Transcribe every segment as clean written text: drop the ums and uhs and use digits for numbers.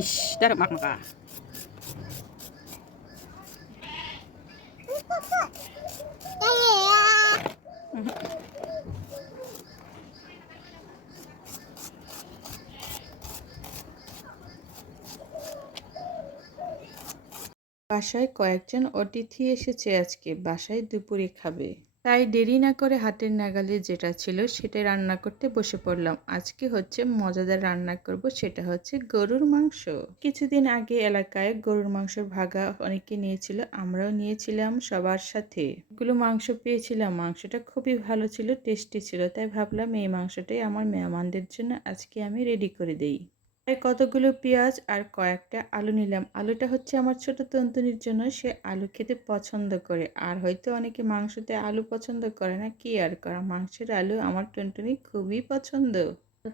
ইস, দাঁড়া মাখা। বাসায় কয়েকজন অতিথি এসেছে আজকে, বাসায় দুপুরে খাবে। তাই দেরি না করে হাতের নাগালে যেটা ছিল সেটাই রান্না করতে বসে পড়লাম। আজকে হচ্ছে মজাদার রান্না করব, সেটা হচ্ছে গরুর মাংস। কিছুদিন আগে এলাকায় গরুর মাংসের ভাগা অনেকে নিয়েছিল, আমরাও নিয়েছিলাম সবার সাথে। এগুলো মাংস পেয়েছিলাম, মাংসটা খুবই ভালো ছিল, টেস্টি ছিল। তাই ভাবলাম এই মাংসটাই আমার মেহমানদের জন্য আজকে আমি রেডি করে দেই। তাই কতগুলো পেঁয়াজ আর কয়েকটা আলু নিলাম। আলুটা হচ্ছে আমার ছোট তন্তুনির জন্য, সে আলু খেতে পছন্দ করে। আর হয়তো অনেকে মাংসতে আলু পছন্দ করে না, কি আর করা, মাংসের আলু আমার টুনটুনি খুবই পছন্দ।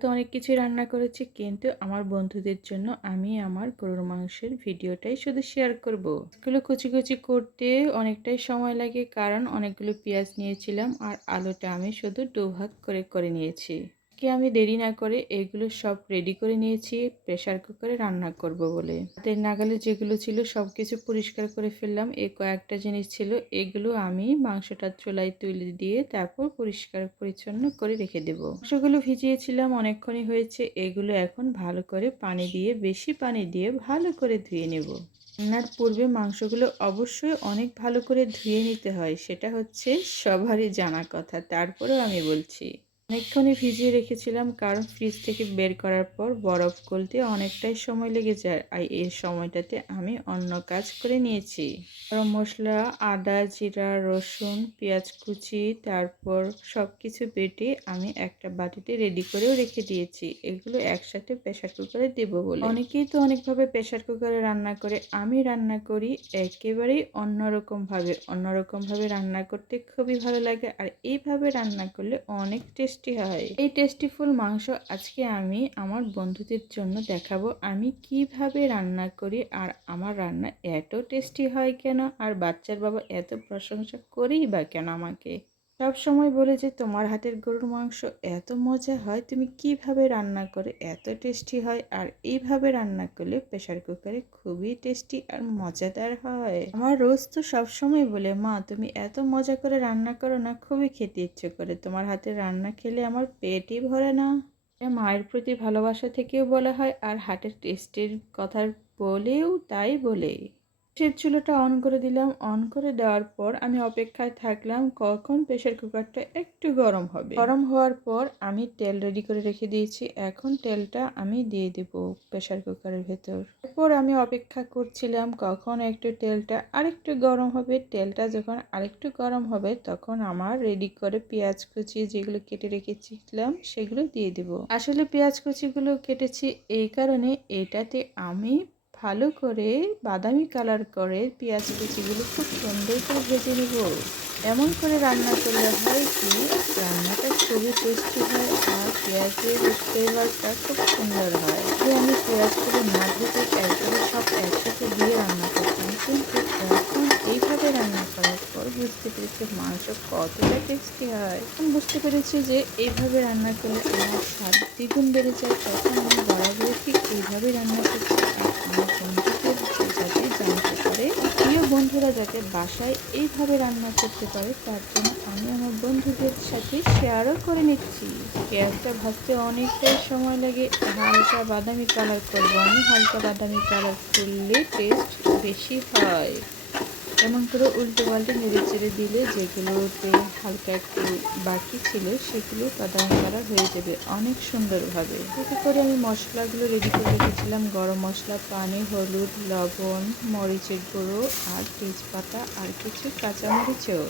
তো অনেক কিছুই রান্না করেছি, কিন্তু আমার বন্ধুদের জন্য আমি আমার গরুর মাংসের ভিডিওটাই শুধু শেয়ার করব। এগুলো কুচি কুচি করতে অনেকটাই সময় লাগে, কারণ অনেকগুলো পেঁয়াজ নিয়েছিলাম আর আলুটা আমি শুধু দুভাগ করে করে নিয়েছি। আমি দেরি না করে এগুলো সব রেডি করে নিয়েছি প্রেসার কুকারে রান্না করব বলে। হাতের নাগালে যেগুলো ছিল সব কিছু পরিষ্কার করে ফেললাম। এই কয়েকটা জিনিস ছিল, এগুলো আমি মাংসটা চুলায় তুলে দিয়ে তারপর পরিষ্কার পরিচ্ছন্ন করে রেখে দেব। মাংসগুলো ভিজিয়েছিলাম, অনেকক্ষণই হয়েছে। এগুলো এখন ভালো করে পানি দিয়ে, বেশি পানি দিয়ে ভালো করে ধুয়ে নেব। রান্নার পূর্বে মাংসগুলো অবশ্যই অনেক ভালো করে ধুয়ে নিতে হয়, সেটা হচ্ছে সবারই জানা কথা, তারপরেও আমি বলছি। অনেকক্ষণই ভিজিয়ে রেখেছিলাম, কারণ ফ্রিজ থেকে বের করার পর বরফ গলতে অনেকটাই সময় লেগে যায়। আর এই সময়টাতে আমি অন্য কাজ করে নিয়েছি। গরম মশলা, আদা, জিরা, রসুন, পেঁয়াজ কুচি, তারপর সব কিছু বেটে আমি একটা বাটিতে রেডি করেও রেখে দিয়েছি। এগুলো একসাথে প্রেসার কুকারে দেবো বলে। অনেকেই তো অনেকভাবে প্রেসার কুকারে রান্না করে, আমি রান্না করি একেবারেই অন্যরকমভাবে রান্না করতে খুবই ভালো লাগে। আর এইভাবে রান্না করলে অনেক টেস্টি হয়। এই টেস্টিফুল মাংস আজকে আমি আমার বন্ধুদের জন্য দেখাবো আমি কিভাবে রান্না করি, আর আমার রান্না এত টেস্টি হয় কেন, আর বাচ্চার বাবা এত প্রশংসা করেই বা কেন আমাকে। সব সময় বলে যে তোমার হাতের গরুর মাংস এত মজা হয়, তুমি কিভাবে রান্না করে এত টেস্টি হয়। আর এইভাবে রান্না করলে প্রেসার কুকারে খুবই টেস্টি আর মজাদার হয়। আমার রোজ তো সব সময় বলে, মা তুমি এত মজা করে রান্না করো না, খুবই খেতে ইচ্ছে করে, তোমার হাতের রান্না খেলে আমার পেটই ভরে না। মায়ের প্রতি ভালোবাসা থেকেও বলা হয়, আর হাতের টেস্টের কথা বলেও তাই বলে। গ্যাসের চুলাটা অন করে দিলাম। অন করে দেওয়ার পর আমি অপেক্ষায় থাকলাম কখন প্রেসার কুকারটা একটু গরম হবে। গরম হওয়ার পর আমি তেল রেডি করে রেখে দিয়েছি, এখন তেলটা আমি দিয়ে দেব প্রেসার কুকারের ভেতর। এরপর আমি অপেক্ষা করছিলাম কখন একটু তেলটা আরেকটু গরম হবে। তেলটা যখন আরেকটু গরম হবে তখন আমার রেডি করে পেঁয়াজ কুচি যেগুলো কেটে রেখেছিলাম সেগুলো দিয়ে দেব। আসলে পেঁয়াজ কুচিগুলো কেটেছি এই কারণে, এটাতে আমি ভালো করে বাদামি কালার করে পেঁয়াজ কুচিগুলো খুব সুন্দর করে ভেজে নেব। এমন করে রান্না করলে হয় কি, রান্নাটা খুবই টেস্টি হয় আর পেঁয়াজের ফ্লেভারটা খুব সুন্দর হয়। আমি পেঁয়াজগুলো না ভেজে একবারে সব একসাথে দিয়ে রান্না করতাম, কিন্তু এখন এইভাবে রান্না করার পর বুঝতে পেরেছি মাংস কতটা টেস্টি হয়। এখন বুঝতে পেরেছি যে এইভাবে রান্না করলে আমার স্বাদ দ্বিগুণ বেড়ে যায়। তখন আমি বরাবরই ঠিক এইভাবেই রান্না করছি। আর আমার বন্ধুদের যাতে জানতে পারে, প্রিয় বন্ধুরা যাতে বাসায় এইভাবে রান্না করতে পারে, তার জন্য আমি আমার বন্ধুদের সাথে শেয়ারও করে নিচ্ছি। পেঁয়াজটা ভাজতে অনেকটাই সময় লাগে, হালকা বাদামি কালার করবো আমি। হালকা বাদামি কালার করলে টেস্ট বেশি হয়। এমন করে উল্টে পাল্টে নেড়ে চেড়ে দিলে যেগুলোতে হালকা একটু বাকি ছিল সেগুলো বাদামি কালার হয়ে যাবে অনেক সুন্দরভাবে। এতে করে আমি মশলাগুলো রেডি করে রেখেছিলাম, গরম মশলা, পানি, হলুদ, লবণ, মরিচের গুঁড়ো আর তেজপাতা আর কিছু কাঁচামরিচও।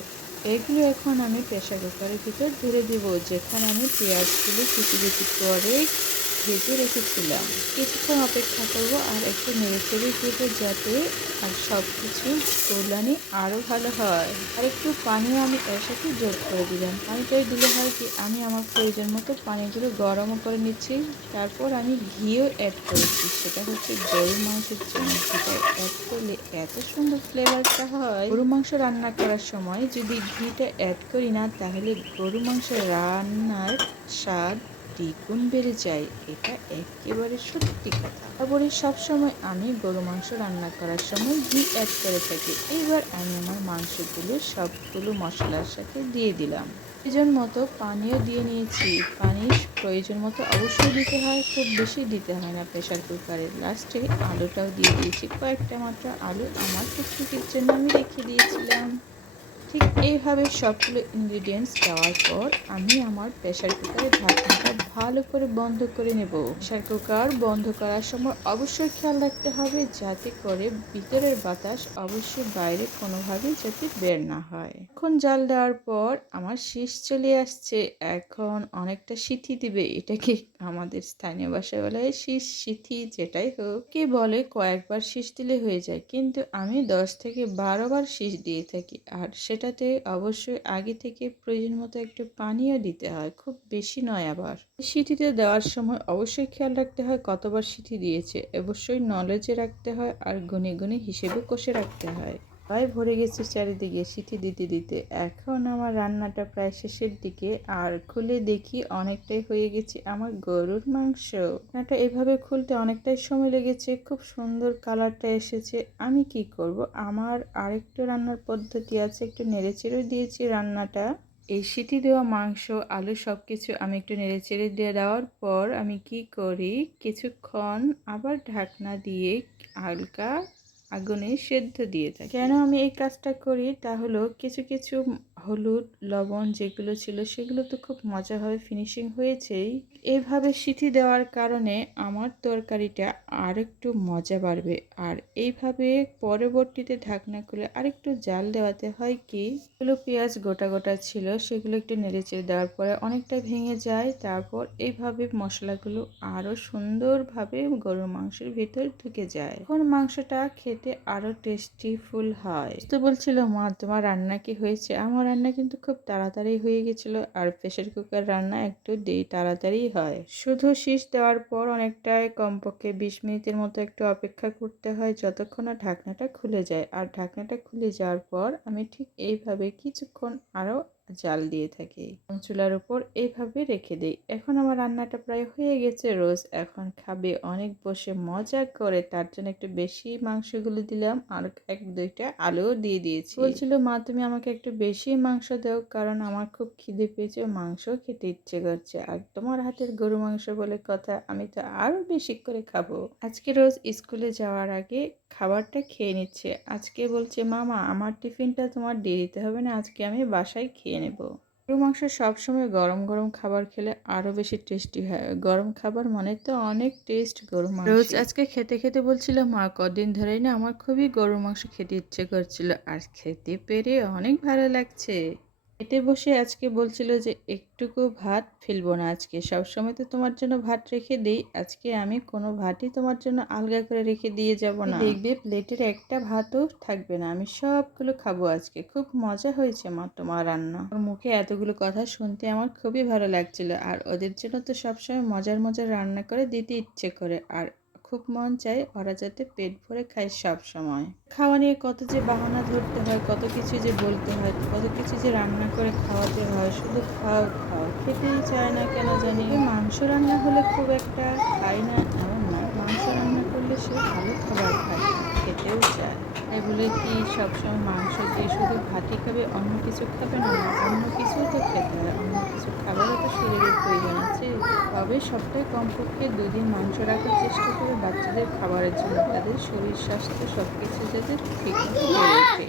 এগুলো এখন আমি প্রেসার কুকারের ভিতর ধরে দেবো, যেখানে আমি পেঁয়াজগুলো কুচি কুচি করে ভেজে রেখেছিলাম। কিছুক্ষণ অপেক্ষা করব আর একটু নেড়েচেড়ে দেবো যাতে আর সব কিছু কল্যাণে আরও ভালো হয়। আর একটু পানিও আমি এর সাথে যোগ করে দিলাম। পানিটাই দিলে হয় কি আমি আমার প্রয়োজন মতো পানিগুলো গরমও করে নিচ্ছি। তারপর আমি ঘিও অ্যাড করেছি, সেটা হচ্ছে গরুর মাংসের জন্য। ঘিটা অ্যাড করলে এত সুন্দর ফ্লেভারটা হয়। গরু মাংস রান্না করার সময় যদি ঘিটা অ্যাড করি না তাহলে গরু মাংস রান্নার স্বাদ দ্বিগুণ বেড়ে যায়। এটা একেবারে সত্যি কথা। তারপরে সবসময় আমি গরু মাংস রান্না করার সময় ঘি অ্যাড করে থাকি। এবার আমি আমার মাংসগুলো সবগুলো মশলার সাথে দিয়ে দিলাম। প্রয়োজন মতো পানিও দিয়ে নিয়েছি। পানি প্রয়োজন মতো অবশ্যই দিতে হয়, খুব বেশি দিতে হয় না প্রেশার কুকারে। লাস্টে আলুটাও দিয়ে দিয়েছি, কয়েকটা মাত্র আলু আমার টুকটুকির জন্য আমি রেখে দিয়েছিলাম। ঠিক এইভাবে সবগুলো ইনগ্রিডিয়েন্টস দেওয়ার পর আমি আমার প্রেশার কুকারের ঢাকনাটা ভালো করে বন্ধ করে নেব। প্রেশার কুকার বন্ধ করার সময় অবশ্যই খেয়াল রাখতে হবে যাতে করে ভিতরের বাতাস অবশ্যই বাইরে কোনোভাবেই যাতে বের না হয়। এখন জাল দেওয়ার পর আমার শীষ চলে আসছে। এখন অনেকটা সিটি দিবে, এটাকে আমাদের স্থানীয় ভাষায় বলা হয় শীষ, সিথি যেটাই হোক। কে বলে কয়েকবার শীষ দিলে হয়ে যায়, কিন্তু আমি 10 থেকে 12 বার শীষ দিয়ে থাকি। আর সেটাতে অবশ্যই আগে থেকে প্রয়োজন মতো একটু পানিও দিতে হয়, খুব বেশি নয়। আবার সিটিতে দেওয়ার সময় অবশ্যই খেয়াল রাখতে হয় কতবার সিটি দিয়েছে, অবশ্যই নলেজে রাখতে হয় আর গুনে গুনে হিসেবে কষে রাখতে হয়। প্রায় ভরে গেছে চারিদিকে সিটি দিতে দিতে। এখন আমার রান্নাটা প্রায় শেষের দিকে, আর খুলে দেখি অনেকটাই হয়ে গেছে আমার গরুর মাংস। রান্নাটা এভাবে খুলতে অনেকটাই সময় লেগেছে, খুব সুন্দর কালারটা এসেছে। আমি কি করব, আমার আরেকটু রান্নার পদ্ধতি আছে, একটু নেড়েচেড়ে দিয়েছি রান্নাটা। এই সিটি দেওয়া মাংস আলু সব কিছু আমি একটু নেড়েচেড়ে দিয়ে দেওয়ার পর আমি কি করি, কিছুক্ষণ আবার ঢাকনা দিয়ে হালকা আগুনে সেদ্ধ দিয়ে থাকি। কেন আমি এই কাজটা করি তা হলো কিছু কিছু হলুদ লবণ যেগুলো ছিল সেগুলো তো খুব মজাভাবে ফিনিশিং হয়েছেই। এইভাবে সিটি দেওয়ার কারণে আমার তরকারিটা আরেকটু মজা বাড়বে। আর এইভাবে পরবর্তীতে ঢাকনা খুলে আরেকটু জাল দেওয়াতে হয় কি, এগুলো পেঁয়াজ গোটা গোটা ছিল সেগুলো একটু নেড়েচেড়ে দেওয়ার পরে অনেকটা ভেঙে যায়। তারপর এইভাবে মশলাগুলো আরও সুন্দরভাবে গরুর মাংসের ভিতর ঢুকে যায়। এখন মাংসটা খেতে আরও টেস্টিফুল হয়। তো বলছিল মা তোমার রান্না কি হয়েছে? আমার রান্না কিন্তু খুব তাড়াতাড়ি হয়ে গেছিল, আর প্রেশার কুকার রান্না একটু তাড়াতাড়ি হয়। শুধু শীষ দেওয়ার পর অনেকটাই কমপক্ষে 20 মিনিটের মতো একটু অপেক্ষা করতে হয় যতক্ষণ না ঢাকনাটা খুলে যায়। আর ঢাকনাটা খুলে যাওয়ার পর আমি ঠিক এইভাবে কিছুক্ষণ আরও জাল দিয়ে থাকি, চুলার উপর এইভাবে রেখে দিই। এখন আমার রান্নাটা প্রায় হয়ে গেছে। রোজ এখন খাবে অনেক বসে মজা করে, তার জন্য একটু বেশি মাংসগুলো দিলাম আর 1-2টা আলুও দিয়ে দিয়েছি। বলছিল মা তুমি আমাকে একটু বেশি মাংস দাও, কারণ আমার খুব খিদে পেয়েছে, মাংস খেতে ইচ্ছে করছে। আর তোমার হাতের গরু মাংস বলে কথা, আমি তো আরো বেশি করে খাবো। আজকে রোজ স্কুলে যাওয়ার আগে খাবারটা খেয়ে নিচ্ছে। আজকে বলছে মামা আমার টিফিনটা তোমার দিয়ে দিতে হবে না, আজকে আমি বাসায় খেয়ে নেব। গরু মাংস সবসময় গরম গরম খাবার খেলে আরো বেশি টেস্টি হয়। গরম খাবার মানে তো অনেক টেস্ট গরু মাংস। রোজ আজকে খেতে খেতে বলছিল মা কদিন ধরেই না আমার খুবই গরুর মাংস খেতে ইচ্ছে করছিল, আর খেতে পেরে অনেক ভালো লাগছে। খেতে বসে আজকে বলছিল যে একটুকু ভাত ফেলবো না আজকে, সবসময় তো তোমার জন্য ভাত রেখে দিই, আজকে আমি কোনো ভাতই তোমার জন্য আলগা করে রেখে দিয়ে যাব না। দেখবে প্লেটের একটা ভাতও থাকবে না, আমি সবগুলো খাবো আজকে। খুব মজা হয়েছে মা তোমার রান্না। ওর মুখে এতগুলো কথা শুনতে আমার খুবই ভালো লাগছিল, আর ওদের জন্য তো সবসময় মজার মজার রান্না করে দিতে ইচ্ছে করে, আর খুব মন চায় ওরা যাতে পেট ভরে খায় সব সময়। খাওয়া নিয়ে কত যে বাহানা ধরতে হয়, কত কিছু যে বলতে হয়, কত কিছু যে রান্না করে খাওয়াতে হয়, শুধু খাও খাও খেতেই চায় না কেন জানি। মাংস রান্না হলে খুব একটা খায় না এমন না, মাংস রান্না করলে সে ভালো খাবার খায়, খেতেও চায়। তাই বলে কি সবসময় মাংস দিয়ে শুধু ভাতই খাবে, অন্য কিছু খাবে না? অন্য কিছুও তো খেতে হয়, অন্য কিছু খাবারও তো শরীরের প্রয়োজন আছে। তবে সপ্তাহে কমপক্ষে 2 দিন মাংস রাখার চেষ্টা করে বাচ্চাদের খাবারের জন্য, তাদের শরীর স্বাস্থ্য সব কিছু যাতে ঠিকমতো বেড়ে ওঠে।